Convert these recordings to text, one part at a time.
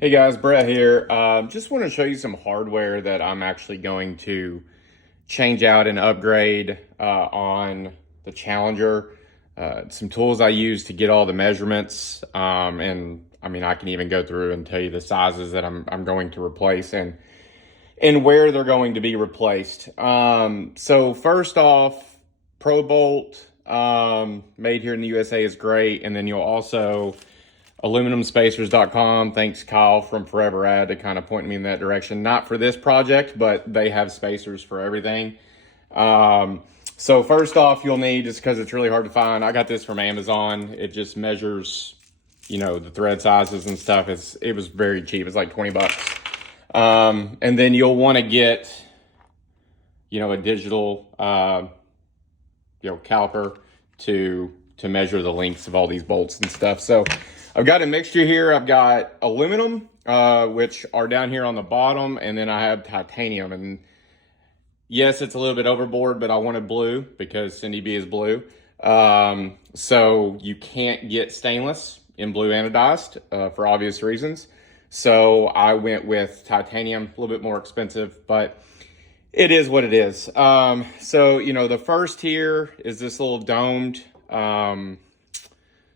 Hey guys, Brett here. Just want to show you some hardware that I'm actually going to change out and upgrade on the Challenger. Some tools I use to get all the measurements, and I mean I can even go through and tell you the sizes that I'm going to replace and where they're going to be replaced. So first off, ProBolt, made here in the USA, is great, and then you'll also aluminumspacers.com. Thanks Kyle from Forever Ad to kind of point me in that direction. Not for this project, but they have spacers for everything. So first off, you'll need, just because it's really hard to find, I got this from Amazon. It just measures, the thread sizes and stuff. It was very cheap. It's like 20 bucks. And then you'll want to get, a digital, caliper to measure the lengths of all these bolts and stuff. So I've got a mixture here. I've got aluminum, which are down here on the bottom, and then I have titanium. And yes, it's a little bit overboard, but I wanted blue because Cindy B is blue. So you can't get stainless in blue anodized for obvious reasons. So I went with titanium, a little bit more expensive, but it is what it is. So, the first here is this little domed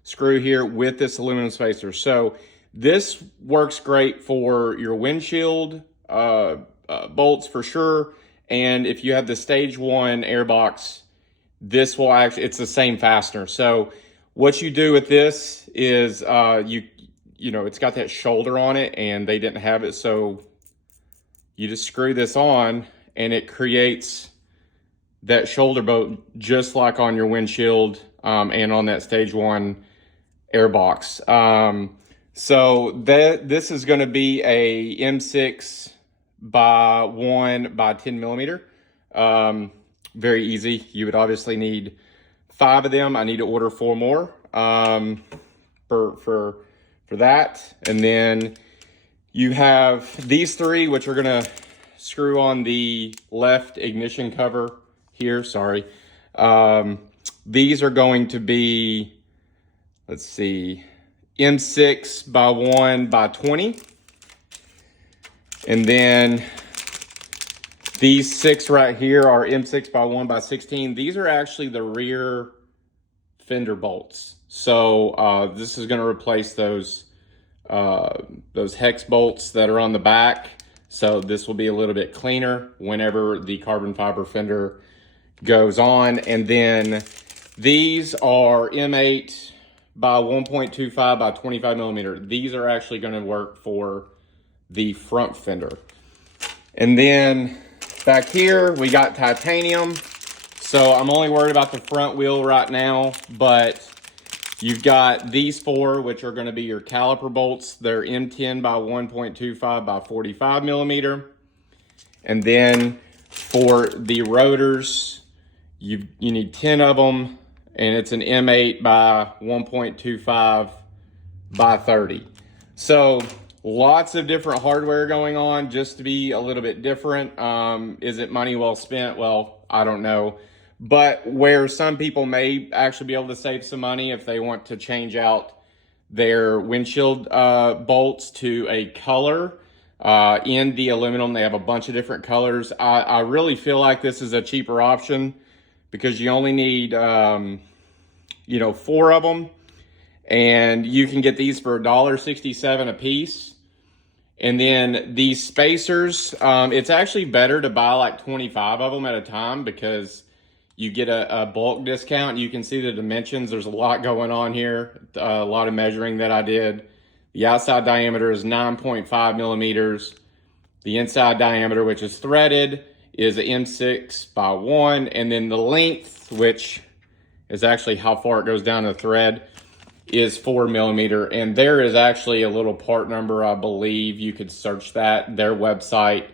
screw here with this aluminum spacer. So this works great for your windshield bolts for sure. And if you have the stage 1 airbox, this will actually, it's the same fastener. So what you do with this is it's got that shoulder on it and they didn't have it. So you just screw this on and it creates that shoulder bolt just like on your windshield and on that stage 1 airbox. So this is going to be a M6 by 1 by 10 millimeter. Very easy. You would obviously need 5 of them. I need to order 4 more for that. And then you have these 3, which are going to screw on the left ignition cover here. Sorry. These are going to be, let's see, M6 by 1 by 20. And then these 6 right here are M6 by 1 by 16. These are actually the rear fender bolts. So this is going to replace those hex bolts that are on the back. So this will be a little bit cleaner whenever the carbon fiber fender goes on. And then these are M8 by 1.25 by 25 millimeter. These are actually going to work for the front fender. And then back here, we got titanium. So I'm only worried about the front wheel right now, but you've got these 4, which are going to be your caliper bolts. They're M10 by 1.25 by 45 millimeter. And then for the rotors, you need 10 of them, and it's an M8 by 1.25 by 30. So lots of different hardware going on just to be a little bit different. Is it money well spent? Well, I don't know. But where some people may actually be able to save some money if they want to change out their windshield bolts to a color in the aluminum. They have a bunch of different colors. I really feel like this is a cheaper option because you only need 4 of them, and you can get these for $1.67 a piece. And then these spacers, it's actually better to buy like 25 of them at a time because you get a bulk discount. You can see the dimensions. There's a lot going on here, a lot of measuring that I did. The outside diameter is 9.5 millimeters. The inside diameter, which is threaded, is an M6 by 1. And then the length, which is actually how far it goes down the thread, is 4 millimeter. And there is actually a little part number, I believe. You could search that. Their website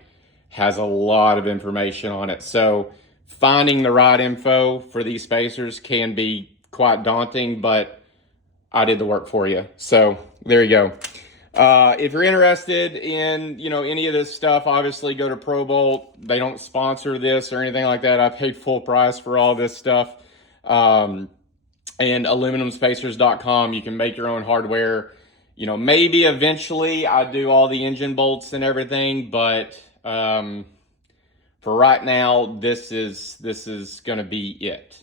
has a lot of information on it. So finding the right info for these spacers can be quite daunting, but I did the work for you. So there you go. If you're interested in, any of this stuff, obviously go to ProBolt. They don't sponsor this or anything like that. I paid full price for all this stuff. And aluminumspacers.com. You can make your own hardware. You know, maybe eventually I do all the engine bolts and everything, but for right now, this is going to be it.